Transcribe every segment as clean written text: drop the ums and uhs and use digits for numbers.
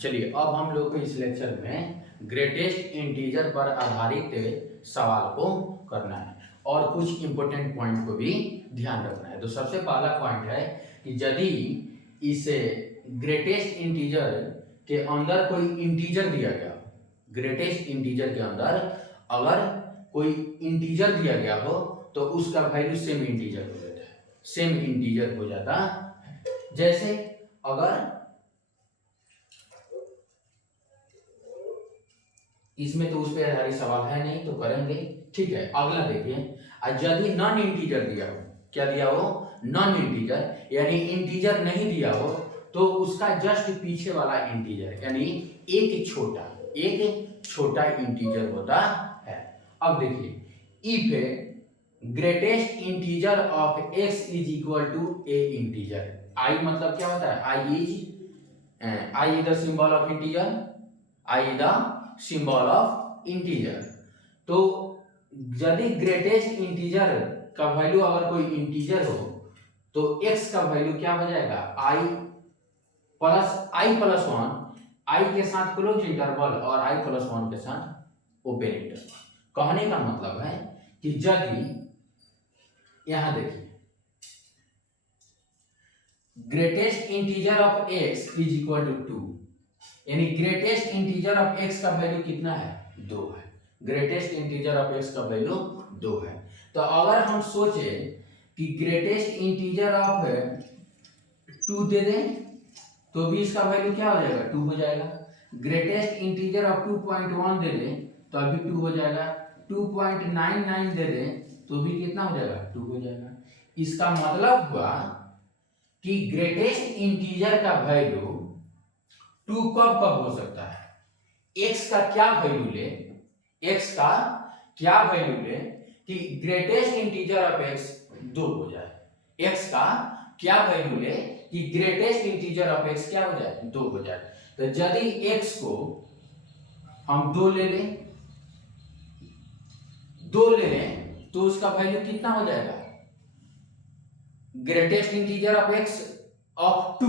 चलिए अब हम लोग को इस लेक्चर में ग्रेटेस्ट इंटीजर पर आधारित सवाल को करना है और कुछ इंपॉर्टेंट पॉइंट को भी ध्यान रखना है। तो सबसे पहला पॉइंट है कि यदि इस ग्रेटेस्ट इंटीजर के अंदर कोई इंटीजर दिया गया, ग्रेटेस्ट इंटीजर के अंदर अगर कोई इंटीजर दिया गया हो तो उसका वैल्यू सेम इंटीजर हो जाता है, सेम इंटीजर हो जाता है। जैसे अगर इसमें तो उस पर आधारित सवाल है नहीं तो करेंगे, ठीक है। अगला देखिए, यदि नॉन इंटीजर दिया हो, क्या दिया हो, नॉन इंटीजर यानी इंटीजर नहीं दिया हो तो उसका जस्ट पीछे वाला इंटीजर यानी एक छोटा इंटीजर होता है। अब देखिए, if greatest integer of x is equal to a integer, I मतलब क्या होता है, I is the symbol of integer, I the symbol of integer. तो यदि ग्रेटेस्ट इंटीजर का वैल्यू अगर कोई इंटीजर हो तो x का वैल्यू क्या हो जाएगा, i प्लस वन, आई के साथ क्लोज इंटरवल और i प्लस वन के साथ ओपन इंटरवल। कहने का मतलब है कि यदि यहां देखिए greatest integer of x is equal to 2, यानी ग्रेटेस्ट इंटीजर ऑफ x का वैल्यू कितना है, 2 है। ग्रेटेस्ट इंटीजर ऑफ x का वैल्यू 2 है। तो अगर हम सोचे कि ग्रेटेस्ट इंटीजर ऑफ 2 दे दें तो भी इसका वैल्यू क्या हो जाएगा, 2 हो जाएगा। ग्रेटेस्ट इंटीजर ऑफ 2.1 दे दें तो अभी 2 हो जाएगा। 2.99 दे दें तो भी कितना हो जाएगा, 2 हो जाएगा। इसका मतलब हुआ कि ग्रेटेस्ट इंटीजर का वैल्यू 2 कब कब हो सकता है, x का क्या वैल्यू ले, x का क्या वैल्यू ले कि ग्रेटेस्ट इंटीजर ऑफ x 2 हो जाए, x का क्या वैल्यू ले कि ग्रेटेस्ट इंटीजर ऑफ x क्या हो जाए, 2 हो जाए। तो यदि x को हम 2 ले लें तो उसका वैल्यू कितना हो जाएगा, greatest integer of x of 2,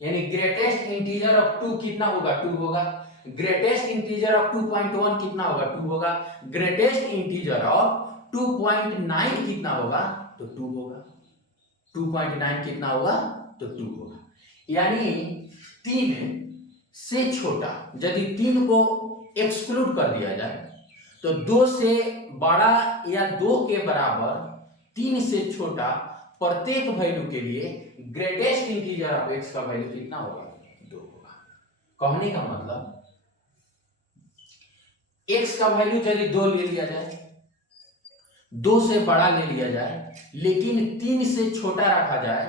यानी ग्रेटेस्ट इंटीजर ऑफ 2 कितना होगा, 2 होगा। ग्रेटेस्ट इंटीजर ऑफ 2.1 कितना होगा, 2 होगा। ग्रेटेस्ट इंटीजर ऑफ 2.9 कितना होगा, तो 2 होगा। 2.9 कितना होगा, तो 2 होगा। यानी 3 से छोटा, यदि 3 को एक्सक्लूड कर दिया जाए तो 2 से बड़ा या 2 के बराबर 3 से छोटा प्रत्येक वैल्यू के लिए ग्रेटेस्ट इंटीजर ऑफ x का वैल्यू कितना होगा, 2 होगा। कहने का मतलब x का वैल्यू यदि 2 ले लिया जाए, 2 से बड़ा ले लिया जाए लेकिन 3 से छोटा रखा जाए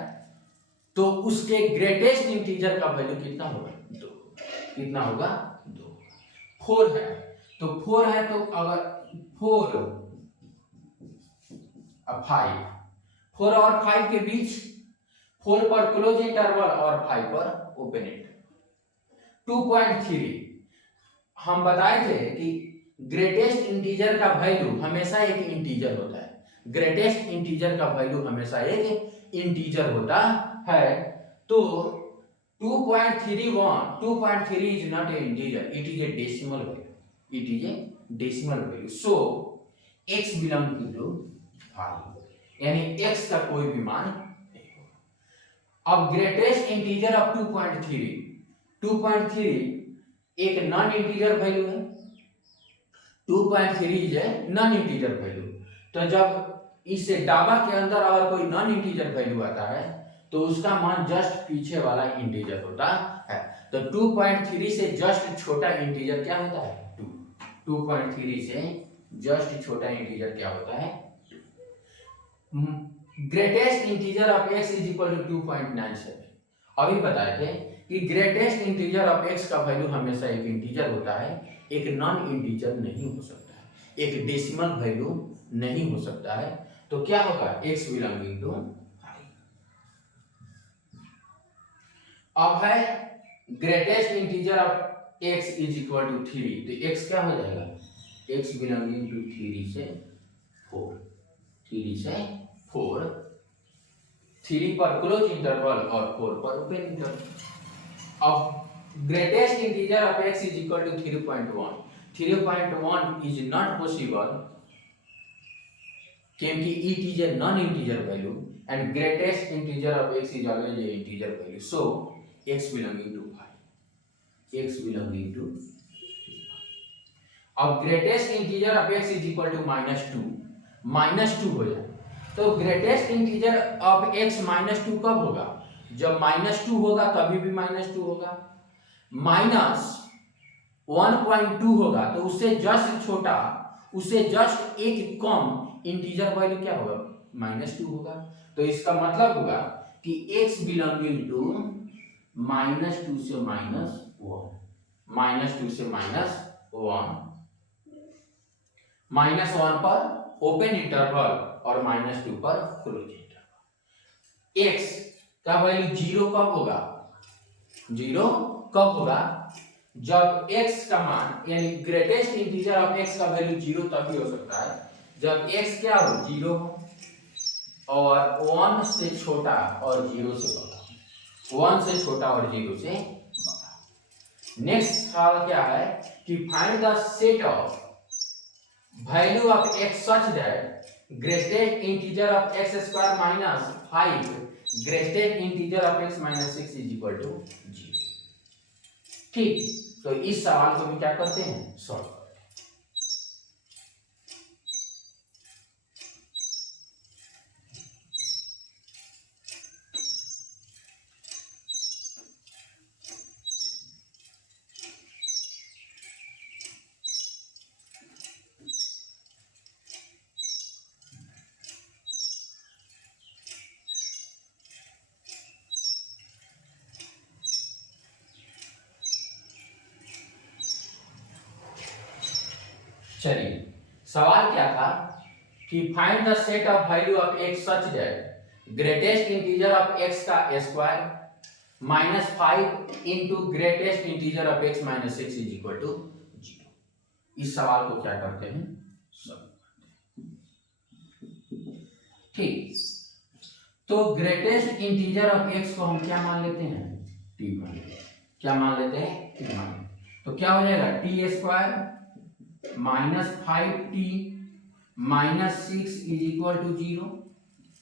तो उसके ग्रेटेस्ट इंटीजर का वैल्यू कितना होगा, 2। कितना होगा, 2। 4 है तो 4 है तो अगर 4 4 और 5 के बीच, 4 पर क्लोज इंटरवल और 5 पर ओपन इंटरवल। 2.3 हम बताए थे कि ग्रेटेस्ट इंटीजर का वैल्यू हमेशा एक इंटीजर होता है, ग्रेटेस्ट इंटीजर का वैल्यू हमेशा एक इंटीजर होता है। तो 2.3 is not a integer, it is a decimal value, it is a decimal value. So x belong to 5, यानी x का कोई भी मान नहीं होगा। अब ग्रेटेस्ट इंटीजर ऑफ 2.3 एक नॉन इंटीजर वैल्यू है, 2.3 is a non integer value. तो जब इस डाबा के अंदर अगर कोई नॉन इंटीजर वैल्यू आता है तो उसका मान जस्ट पीछे वाला इंटीजर होता है। तो 2.3 से जस्ट छोटा इंटीजर क्या होता है, 2। 2.3 से जस्ट छोटा इंटीजर क्या होता है, greatest integer of x is equal to 2.97। अभी बताए थे कि ग्रेटेस्ट इंटीजर ऑफ x का वैल्यू हमेशा एक इंटीजर होता है, एक नॉन इंटीजर नहीं हो सकता है, एक डेसिमल वैल्यू नहीं हो सकता है। तो क्या होगा, x बिलोंगिंग टू 5। अब है greatest integer of x is equal to 3, तो x क्या हो जाएगा, x बिलोंगिंग टू 3 से 4, 3 से 4, 3 पर क्लोज इंटरवल और 4 पर ओपन इंटरवल। अब greatest integer of x is equal to 3.1. 3.1 is not possible क्योंकि it is a non-integer value and greatest integer of x is always a integer value. So x belonging to 5. x belonging to अब greatest integer of x is equal to -2. -2 हो जाए तो greatest integer of x -2 कब होगा? जब -2 होगा तभी भी -2 होगा, -1.2 होगा तो उससे जस्ट छोटा, उससे जस्ट एक कम इंटीजर वैल्यू क्या होगा? -2 होगा। तो इसका मतलब होगा कि x बिलोंगिंग टू -2 से -1, -2 से -1, -1 पर ओपन इंटरवल और -2 पर क्लोज इंटरवल। x का वैल्यू 0 कब होगा? 0 कब होगा? जब x का मान यानी ग्रेटेस्ट इंटीजर ऑफ x का वैल्यू 0 तभी हो सकता है जब x क्या हो? 0 हो और 1 से छोटा और 0 से बड़ा, 1 से छोटा और 0 से बड़ा। नेक्स्ट सवाल क्या है कि find the set of value of x such that greatest integer of x square minus 5 greatest integer of x minus 6 is equal to 0। ठीक, तो इस सवाल को भी क्या करते हैं? सॉल्व करते हैं। चलिए, सवाल क्या था कि find the set of value of x such that greatest integer of x का square minus 5 into greatest integer of x minus 6 is equal to 0। इस सवाल को क्या करते हैं? ठीक, तो ग्रेटेस्ट इंटीजर ऑफ x को हम क्या मान लेते हैं? t मान लेते हैं। क्या मान लेते हैं? t मान लेते हैं। तो क्या हो जाएगा? t square minus 5t minus 6 is equal to 0।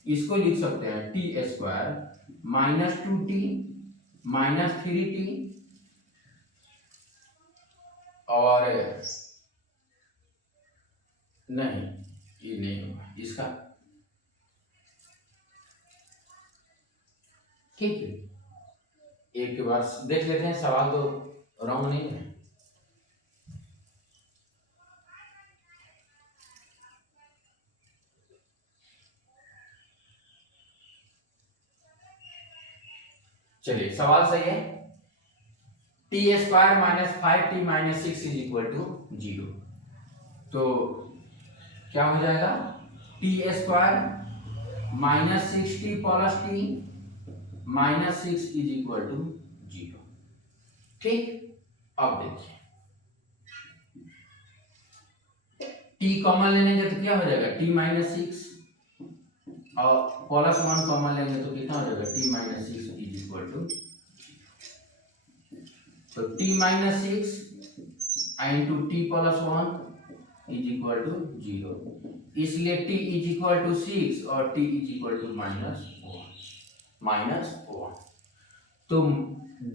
इसको लिख सकते हैं T square minus 2t minus 3t और नहीं, ये नहीं होगा इसका। ठीक है, एक बार देख लेते हैं, सवाल तो रॉन्ग नहीं है। चलिए, सवाल सही है। T square minus 5t minus 6 is equal to 0। तो क्या हो जाएगा? T square minus 6t plus t minus 6 is equal to 0। ठीक, अब देखिए t कॉमन लेंगे तो क्या हो जाएगा? t माइनस 6 और प्लस 1 कॉमन लेंगे तो कितना हो जाएगा? t minus 6 is equal to, तो t minus 6 into t plus 1 is equal to 0। इसलिए t इज इक्वल टू 6 और t is equal to minus 1। तो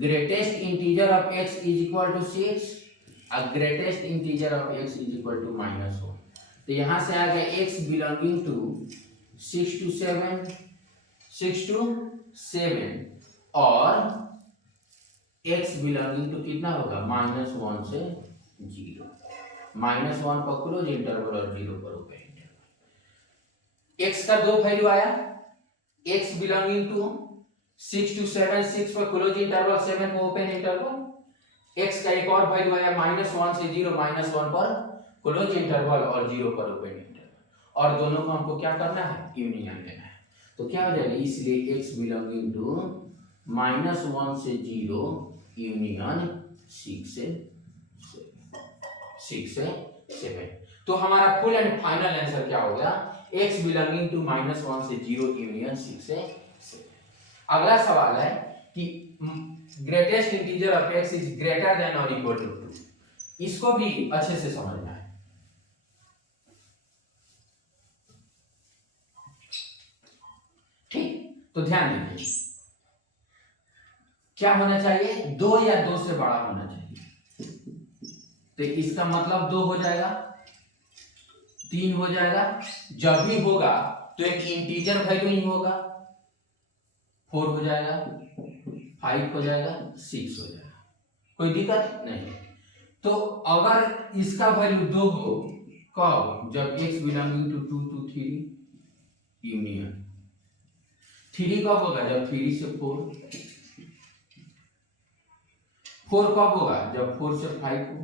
greatest integer of x is equal to 6 और greatest integer of x is equal to minus 1। तो यहां से आ गया x belonging to 6 to 7 और x belonging to कितना होगा? -1 से 0। -1 पर क्लोज इंटरवल और 0 पर ओपन इंटरवल। x का दो वैल्यू आया, x बिलोंगिंग टू 6 to 7, 6 पर क्लोज इंटरवल, 7 पर ओपन इंटरवल। x का एक और वैल्यू आया -1 से 0, -1 पर क्लोज इंटरवल और 0 पर ओपन इंटरवल। और दोनों को हमको क्या करना है? यूनियन लेना है। तो क्या हो जाएगा? इसलिए x बिलोंगिंग टू -1 से 0 यूनियन 6 से 7। तो हमारा फुल एंड फाइनल आंसर क्या हो गया? x बिलोंगिंग टू -1 से 0 यूनियन 6 से 7। अगला सवाल है कि greatest integer of x is greater than और इक्वल टू 2, इसको भी अच्छे से समझना है। ठीक, तो ध्यान दीजिए, क्या होना चाहिए, 2 या 2 से बड़ा होना चाहिए। तो इसका मतलब 2 हो जाएगा, 3 हो जाएगा, जब भी होगा तो एक इंटीजर वैल्यू ही होगा, 4 हो जाएगा, 5 हो जाएगा, 6 हो जाएगा, कोई दिक्कत नहीं। तो अगर इसका वैल्यू 2 हो, कब, जब x belonging to 2 to 3 union. 3 कब होगा, जब 3 से 4। 4 कब होगा, जब 4 से 5 हो,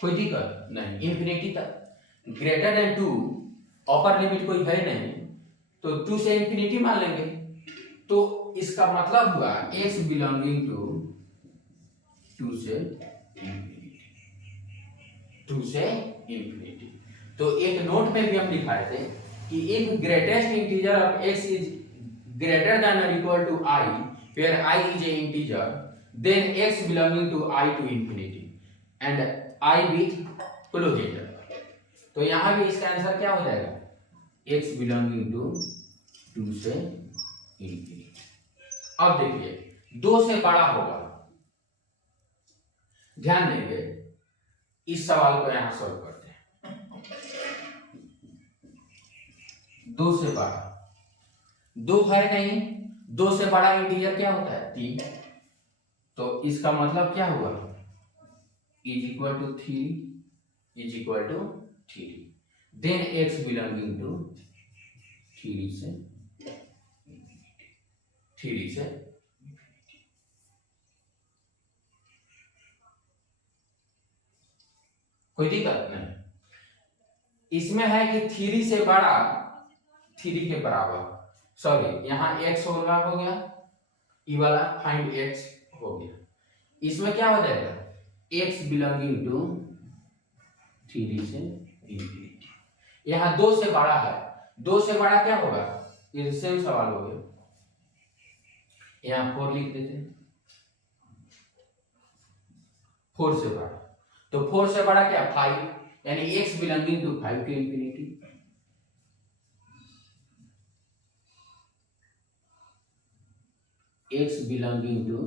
कोई दिक्कत नहीं, इंफिनिटी तक। ग्रेटर देन 2 अपर लिमिट कोई है नहीं, तो 2 से इंफिनिटी मान लेंगे। तो इसका मतलब हुआ x बिलोंगिंग टू 2 से इंफिनिटी, 2 से इंफिनिटी। तो एक नोट में भी हम लिखाए थे कि if greatest integer of x is greater than और equal to i, where I is a integer, then x belonging to I to infinity and I with closed interval। तो यहां भी इसका आंसर क्या हो जाएगा, x belonging to 2 से infinity. अब देखिए 2 से बड़ा होगा, ध्यान देंगे, इस सवाल को यहां सॉल्व करते हैं। 2 से बड़ा, 2 है नहीं, 2 से बड़ा इंटीजर क्या होता है, 3। तो इसका मतलब क्या हुआ, is equal to 3, is equal to 3, then x belonging to 3 से 3 से। कोई दिक्कत नहीं, इसमें है कि 3 से बड़ा 3 के बराबर, सॉरी यहाँ x हो गया, ई वाला फाइंड x हो गया। इसमें क्या हो जाएगा, x बिलोंगिंग टू 3 से इंफिनिटी। यहाँ 2 से बड़ा है, 2 से बड़ा क्या होगा, ये सेम सवाल हो गया, यहाँ 4 लिख देते हैं, 4 से बड़ा। तो 4 से बड़ा क्या, 5, यानी x belonging to 5 to infinity. x belonging to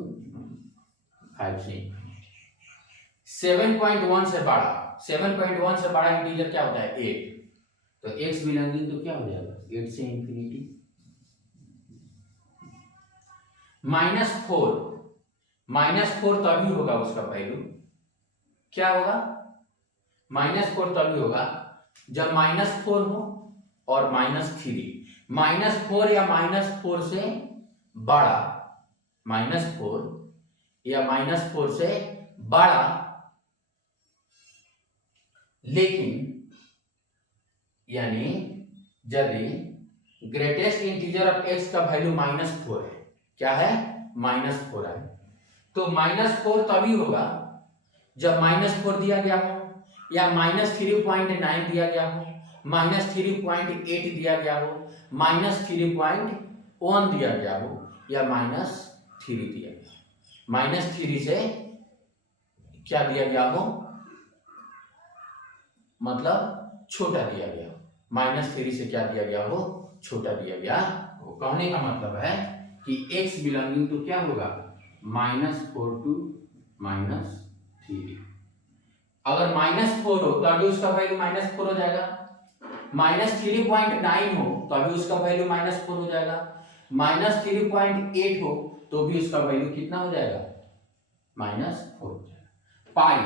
5 से इंफिनिटी। 7.1 से बड़ा, 7.1 से बड़ा इंटीजर क्या होता है, 8। तो x बिलोंगिंग टू क्या हो जाएगा, 8 से इंफिनिटी। -4, -4 तभी होगा उसका वैल्यू, क्या होगा, -4 तभी होगा जब -4 हो और -3। -4 या -4 से बड़ा, -4 या -4 से बड़ा, लेकिन यानी यदि ग्रेटेस्ट इंटीजर ऑफ x का वैल्यू -4 है, क्या है, -4 है, तो -4 तभी होगा जब -4 दिया गया हो, या -3.9 दिया गया हो, -3.8 दिया गया हो, -3.1 दिया गया हो, या -3 दिया गया हो। -3 से क्या दिया गया हो, मतलब छोटा दिया गया हो, -3 से क्या दिया गया हो, छोटा दिया गया हो। कहने का मतलब है कि x बिलोंगिंग टू क्या होगा, -4 टू -3। अगर -4 हो तो अभी उसका वैल्यू -4 हो जाएगा, -3.9 हो तो अभी उसका वैल्यू -4 हो जाएगा, -3.8 हो तो भी उसका वैल्यू कितना हो जाएगा, -4 हो जाएगा। पाई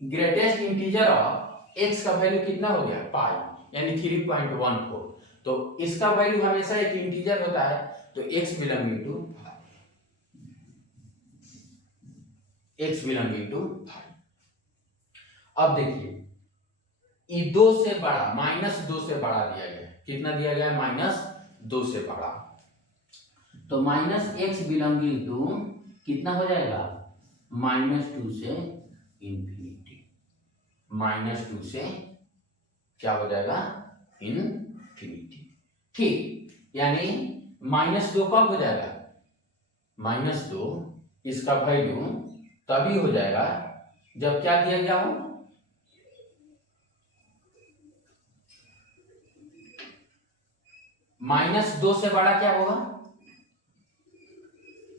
ग्रेटेस्ट इंटीजर ऑफ x का वैल्यू कितना हो गया, पाई, यानी 3.14। तो इसका वैल्यू हमेशा एक इंटीजर होता है, तो x बिलोंगिंग टू 5। अब देखिए ये 2 से बड़ा, -2 से बड़ा दिया गया है, कितना दिया गया है, -2 से बड़ा। तो -x बिलोंगिंग टू कितना हो जाएगा, -2 से इंफिनिटी, -2 से क्या हो जाएगा, इंफिनिटी। ठीक, यानी -2 कब हो जाएगा? -2 इसका वैल्यू तभी हो जाएगा जब क्या दिया गया हो, -2 से बड़ा क्या होगा?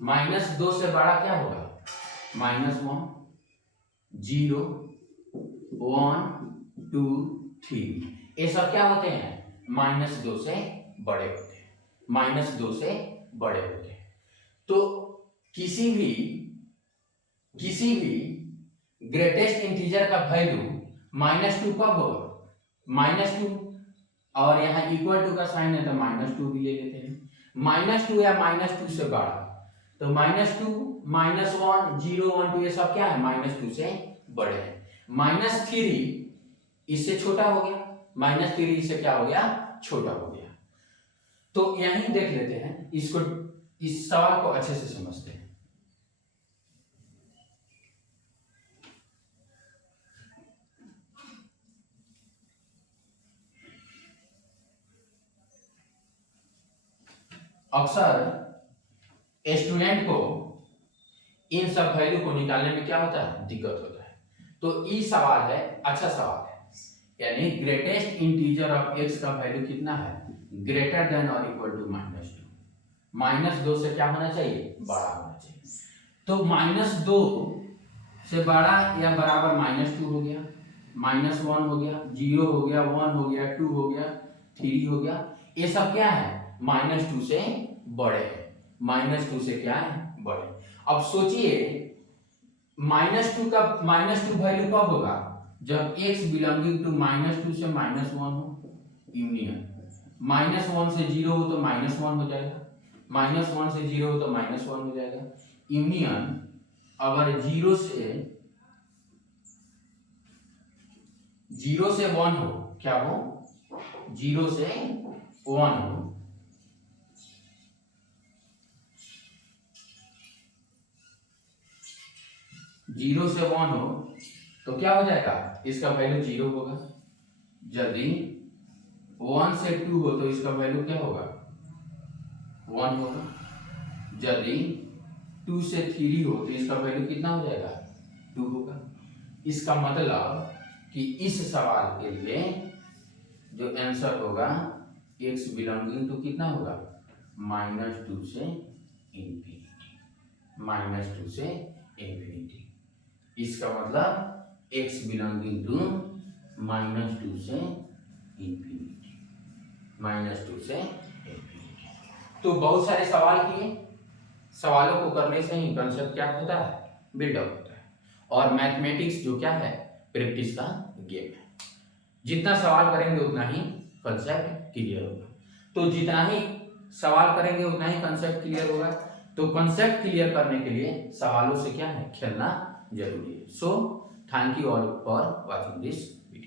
-2 से बड़ा क्या होगा? -1, 0, 1, 2, 3 ये सब क्या होते हैं? -2 से बड़े होते हैं, -2 से बड़े होते हैं। तो किसी भी ग्रेटेस्ट इंटीजर का वैल्यू -2 कब होगा? -2 और यहाँ इक्वल टू का साइन है तो -2 भी ले लेते हैं। -2 या -2 से बड़ा, तो -2, -1, 0, 1, 2 ये सब क्या है? -2 से बड़े हैं। -3 इससे छोटा हो गया, -3 इससे क्या हो गया? छोटा हो गया। तो यहीं देख लेते हैं इसको, इस सवाल को अच्छे से समझते हैं। अक्सर स्टूडेंट को इन सब वैल्यू को निकालने में क्या होता है? दिक्कत होता है। तो ये सवाल है, अच्छा सवाल है, यानी ग्रेटेस्ट इंटीजर ऑफ एक्स का वैल्यू कितना है? ग्रेटर देन और इक्वल टू -2। -2 से क्या होना चाहिए? बड़ा होना चाहिए। तो -2 से बड़ा या बराबर -2 हो गया, -1 हो गया, 0 हो गया, 1 हो गया, 2 हो गया, 3 हो गया, ये सब क्या है? -2 से बड़े हैं, -2 से क्या है? बड़े। अब सोचिए -2 वैल्यू कब होगा? जब x बिलोंगिंग टू -2 से -1 हो, यूनियन। -1 से 0 हो तो -1 हो जाएगा, -1 से 0 हो तो -1 हो जाएगा। यूनियन अगर 0 से 1 हो, क्या हो? 0 से 1 हो, जीरो से 1 हो तो क्या हो जाएगा? इसका वैल्यू 0 होगा। यदि 1 से 2 हो तो इसका वैल्यू क्या होगा? 1 होगा। यदि 2 से 3 हो तो इसका वैल्यू कितना हो जाएगा? 2 होगा। इसका मतलब कि इस सवाल के लिए जो आंसर होगा x बिलोंगिंग टू कितना होगा? -2 से इंफिनिटी, -2 से इंफिनिटी। इसका मतलब x बिलोंगिंग टू -2 से इंफिनिटी, -2 से इंफिनिटी। तो बहुत सारे सवाल किए, सवालों को करने से ही कंसेप्ट क्या होता है? बिल्डअप होता है। और मैथमेटिक्स जो क्या है? प्रैक्टिस का गेम है। जितना सवाल करेंगे उतना ही कंसेप्ट क्लियर होगा। तो जितना ही सवाल करेंगे उतना ही कंसेप्ट क्लियर होगा। तो कंसेप्ट क्लियर करने के लिए सवालों से क्या है? खेलना जरूरी है। So thank you all for watching this video.